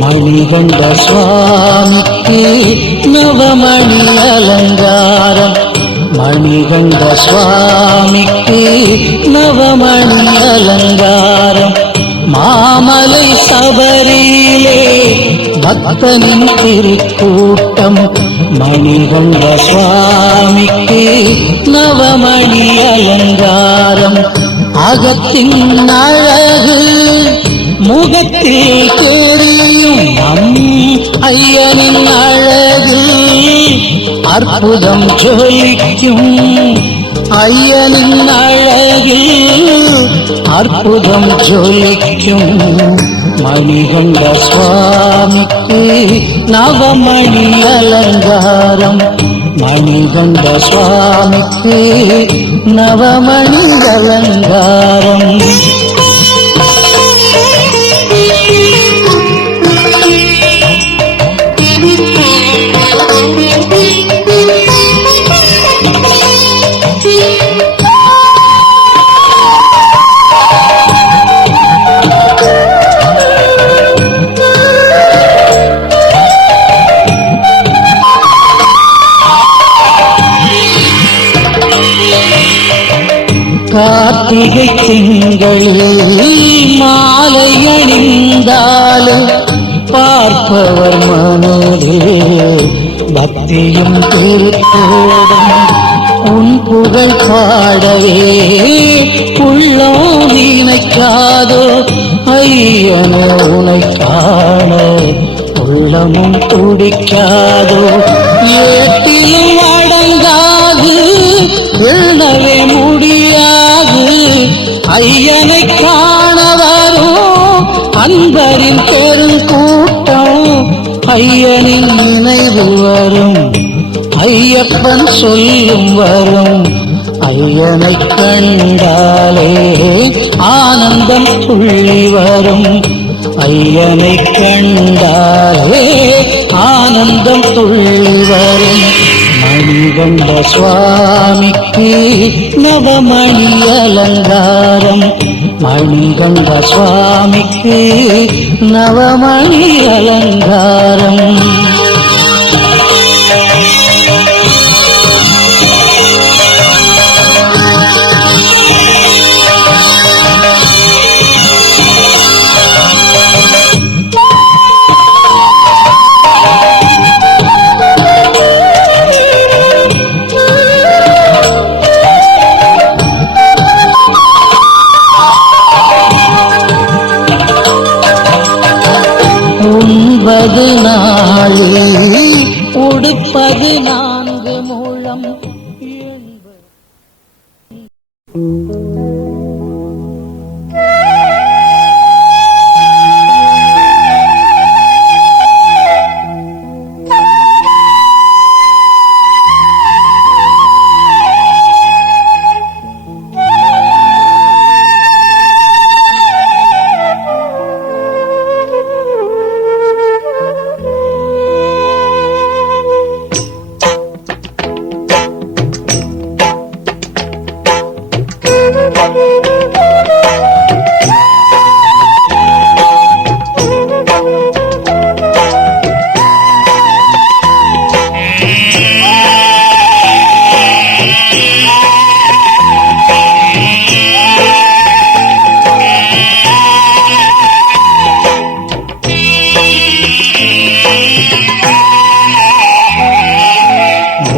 மணிகண்ட சுவாமிக்கு நவமணி அலங்காரம். மணிகண்ட சுவாமிக்கு நவமணி அலங்காரம். மாமலை சபரியிலே பக்தனின் திருக்கூட்டம். மணிகண்ட சுவாமிக்கு நவமணி அலங்காரம். அகத்தின் அழகு முகத்தில் தெரியும் நம் ஐயனின் அழகு அற்புதம் ஜொலிக்கும். ஐயனின் அழகு அற்புதம் ஜொலிக்கும். மணிகண்ட சுவாமிக்கு நவமணி அலங்காரம். மணிகண்ட சுவாமிக்கு நவமணி அலங்காரம். கார்த்திகை திங்களில் மாலை அணிந்தாலும் பார்ப்பவர் மனதில் பக்தியும் திருத்தோடும். உன் புகழ் பாடவே உள்ளம் நினைக்காதோ ஐயன உனை காண உள்ளமும் துடிக்காதோ. ஏட்டிலும் அடங்காது எழவே முடியாது. ஐயனை காண வரும் அன்பரின் பெருங்கூட்டம். ஐயனின் நினைவு வரும் ஐயப்பன் சொல்லும் வரும். ஐயனை கண்டாலே ஆனந்தம் துள்ளி வரும். ஐயனை கண்டாலே ஆனந்தம் துள்ளி வரும். மணிகண்ட சுவாமிக்கு நவமணி அலங்காரம். மணிகண்ட சுவாமிக்கு நவமணி அலங்காரம். உண்பது நாளில் உடுப்பது 4 முழம்.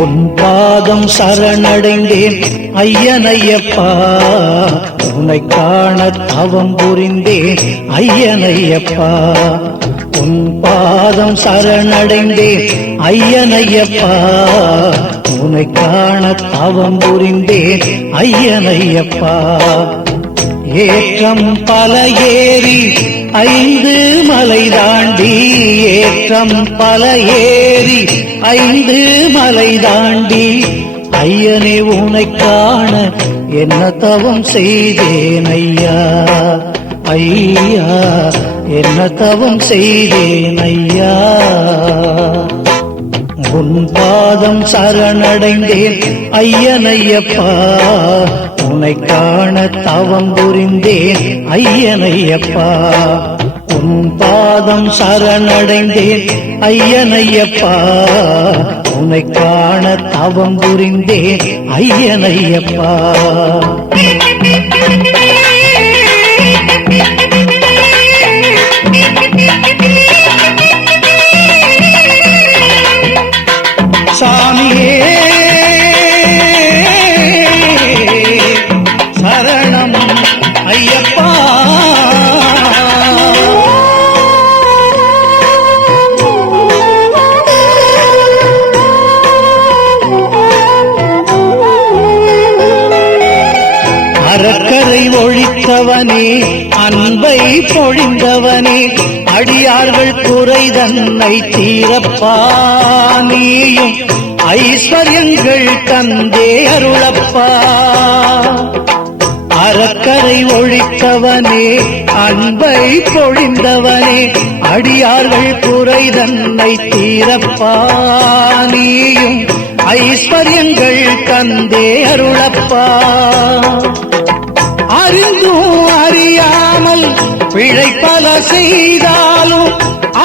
உன் பாதம் சரணடைந்தேன் ஐயனையப்பா, உன்னை காண தவம் புரிந்தேன் ஐயனையப்பா. உன் பாதம் சரணடைந்தேன் ஐயனையப்பா, உன்னை காண தவம் புரிந்தேன் ஐயனையப்பா. ஏற்றம் பல ஏறி 5 மலை தாண்டி, ஏற்றம் பல ஏறி 5 மலை தாண்டி, ஐயனே உன்னை காண என்ன தவம் செய்தேன் ஐயா, ஐயா என்ன தவம் செய்தேன் ஐயா. உன் பாதம் சரணடைந்தேன் ஐயனையப்பா, உன்னை காண தவம் புரிந்தேன் ஐயனையப்பா. உன் பாதம் சரணடைந்தேன் ஐயனையப்பா, உன்னை காண தவம் புரிந்தேன் ஐயனையப்பா. சாமியே சரணம் ஐயப்பா, அறக்கரை ஒழித்தவனே அன்பை பொழிந்தவனே, அடியார்கள் குறை தன்னை தீரப்பா, நீயும் ஐஸ்வர்யங்கள் தந்தே அருளப்பா. அறக்கரை ஒழித்தவனே அன்பை பொழிந்தவனே, அடியார்கள் குறை தன்னை தீரப்பா, நீயும் ஐஸ்வர்யங்கள் தந்தே அருளப்பா. அறிந்தும் அறியாமல் பிழை பல செய்தாலும்,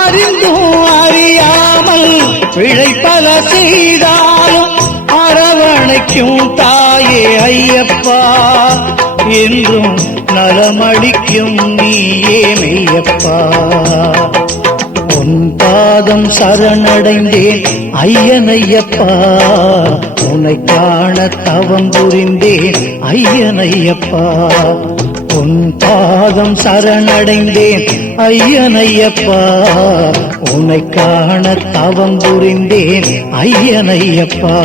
அறிந்தும் அறியாமல் பிழை பல செய்தாலும், அரவணைக்கும் தாயே ஐயப்பா, என்றும் நலமளிக்கும் நீயே மெய்யப்பா. உன் பாதம் சரணடைந்தேன் ஐயனையப்பா, உன்னை காண தவம் புரிந்தேன் ஐயனையப்பா. உன் பாதம் சரணடைந்தேன் ஐயனையப்பா, உன்னை காண தவம் புரிந்தேன் ஐயனையப்பா.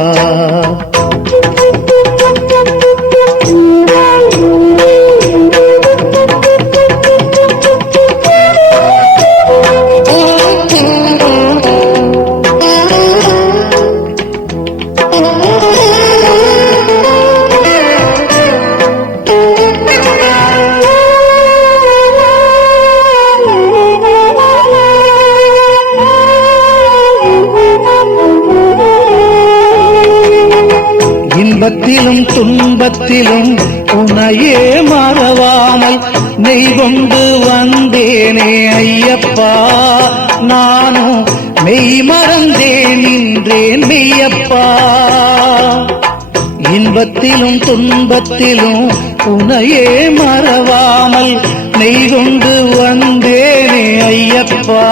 இன்பத்திலும் துன்பத்திலும் உன்னையே மறவாமல் நெய் கொண்டு வந்தேனே ஐயப்பா, நானும் மெய் மறந்தேன் நின்றேன் மெய்யப்பா. இன்பத்திலும் துன்பத்திலும் உன்னையே மறவாமல் நெய் கொண்டு வந்தேனே ஐயப்பா,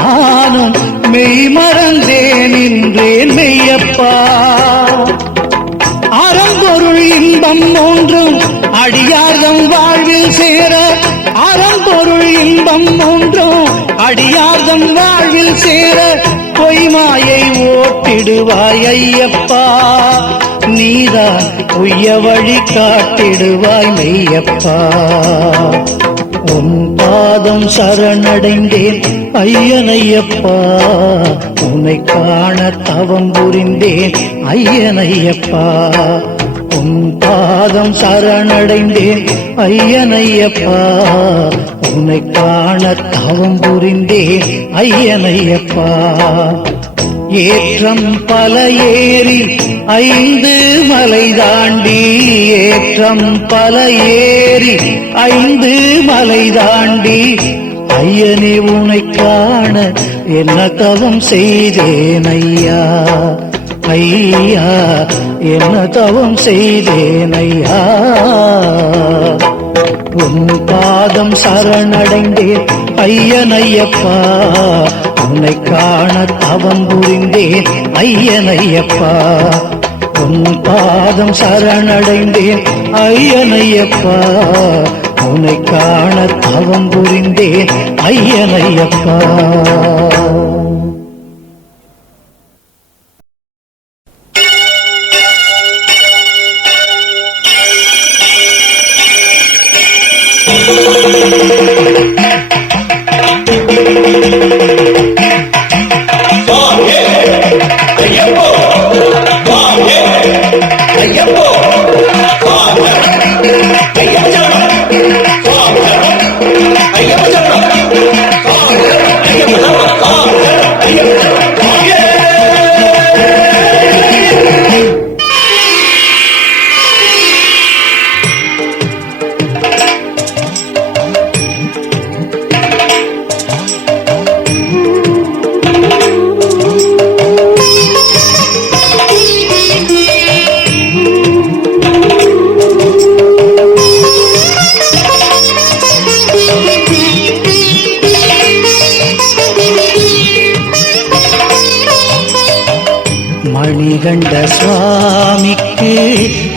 நானும் மெய் மறந்தேன் நின்றேன் மெய்யப்பா. அறம்பொருள் இன்பம் ஒன்றும் அடியார்தம் வாழ்வில் சேர, அறம்பொருள் இன்பம் ஒன்றும் அடியார்தம் வாழ்வில் சேர, பொய்மாயை ஓட்டிடுவாய் ஐயப்பா, நீதான் உய்ய வழி காட்டிடுவாய் மெய்யப்பா. உன் பாதம் சரணடைந்தேன் ஐயனையப்பா, உன்னை காண தவம் புரிந்தேன் ஐயனையப்பா. உன் பாதம் சரணடைந்தேன் ஐயனையப்பா, உன்னை காண தவம் புரிந்தேன் ஐயனையப்பா. ஏற்றம் பல ஏறி 5 மலை தாண்டி, ஏற்றம் பல ஏறி 5 மலை தாண்டி, ஐயனே உன்னை காண என்ன தவம் செய்தேன் ஐயா, ஐயா என்ன தவம் செய்தேன் ஐயா. உன் பாதம் சரணடைந்தேன் ஐயனையப்பா, உன்னை காண தவம் புரிந்தேன் ஐயனையப்பா, உன் பாதம் சரணடைந்தேன் ஐயனையப்பா, உன்னை காண தவம் புரிந்தேன் ஐயனையப்பா. மணிகண்ட சுவாமிக்கு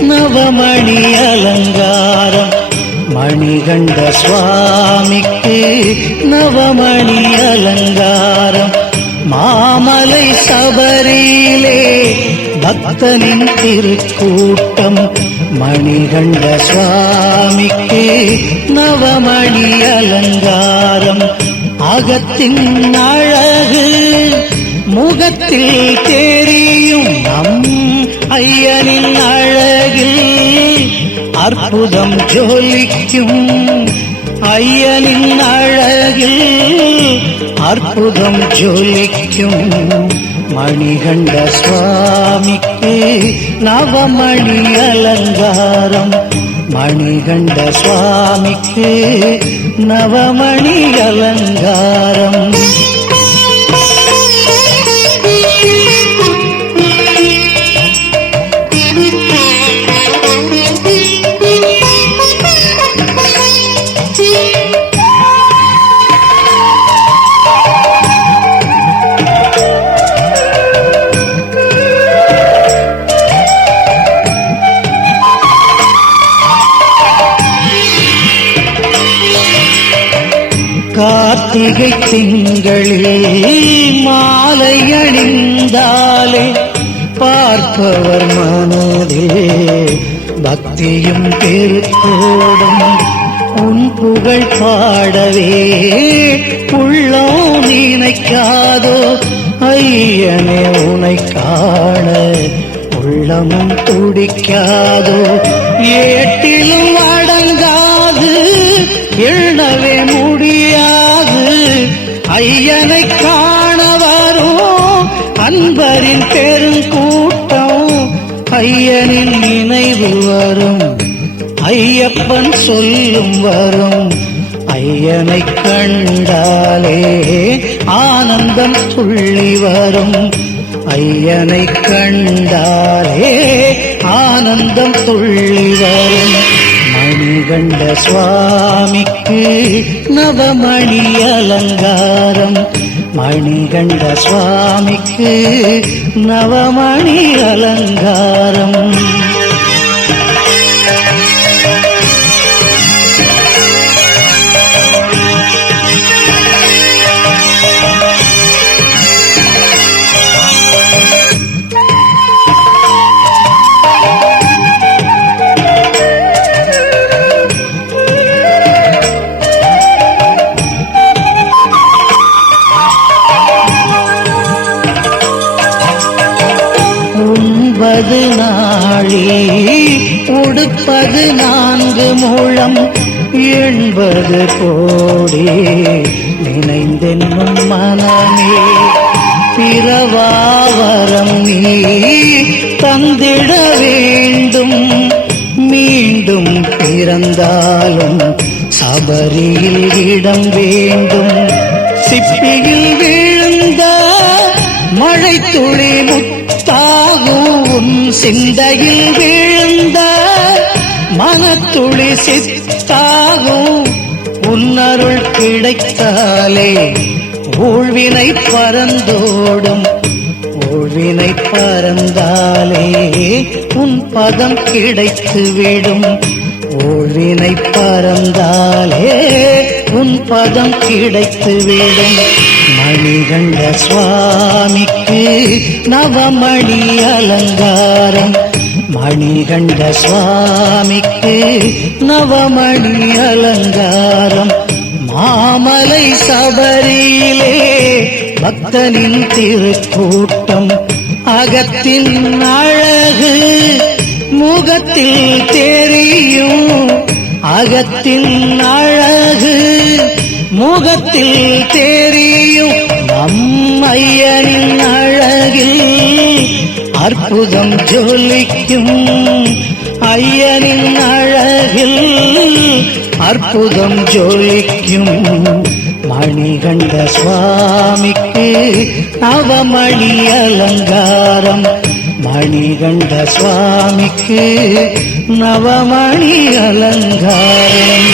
நவமணி அலங்காரம், மணிகண்ட சுவாமிக்கு நவமணி அலங்காரம், மாமலை சபரியிலே பக்தனின் திருக்கூட்டம், மணிகண்ட சுவாமிக்கு நவமணி அலங்காரம், அகத்தின் அழகு முகத்தில் தெரியும் நம் ஐயனின் அழகில் அற்புதம் ஜொலிக்கும், ஐயனின் அழகில் அற்புதம் ஜொலிக்கும், மணிகண்ட சுவாமிக்கு நவமணி அலங்காரம், மணிகண்ட சுவாமிக்கு நவமணி அலங்காரம். கார்த்திகை திங்களில் மாலை அணிந்தாலே பார்ப்பவர் மனதே பக்தியும் பெருக்கோடும், உன் புகழ் பாடவே உள்ளம் நினைக்காதோ ஐயனே, உனை காண உள்ளமும் துடிக்காதோ, ஏட்டிலும் அடங்காது எண்ணவே முடியாது, ஐயனை காண வரும் அன்பரின் பெருங்கூட்டம், ஐயனின் நினைவு வரும் ஐயப்பன் சொல்லும் வரும், ஐயனை கண்டாலே ஆனந்தம் துள்ளி வரும், ஐயனை கண்டாலே ஆனந்தம் துள்ளி வரும், மணிகண்ட சுவாமிக்கு நவமணி அலங்காரம், மணிகண்ட சுவாமிக்கு நவமணி அலங்காரம். உண்பது நாழி உடுப்பது 4 முழம், எண்பது கோடி நினைந்தென்னும் மனமே, பிறவாவரம் நீ தந்திட வேண்டும், மீண்டும் பிறந்தாலும் சபரியில் இடம் வேண்டும், சிப்பியில் விழுந்த மழை துளி முத்தாகும், உன் சிந்தையில் விழுந்த மனத்துளி சித்தாகும், உன்னருள் கிடைத்தாலே ஊழ்வினை பறந்தோடும் ஊழ்வினை பறந்தாலே உன் பதம் கிடைத்துவிடும் ஊழ்வினை பறந்தாலே உன் பதம் கிடைத்துவிடும் மணிகண்ட சுவாமிக்கு நவமணி அலங்காரம் மணிகண்ட சுவாமிக்கு நவமணி அலங்காரம் மாமலை சபரியிலே பக்தனின் திருக்கூட்டம் அகத்தின் அழகு முகத்தில் தெரியும் அகத்தின் அழகு முகத்தில் தெரியும் நம் ஐயனின் அழகில் அற்புதம் ஜொலிக்கும் ஐயனின் அழகில் அற்புதம் ஜொலிக்கும் மணிகண்ட சுவாமிக்கு நவமணி அலங்காரம் மணிகண்ட சுவாமிக்கு நவமணி அலங்காரம்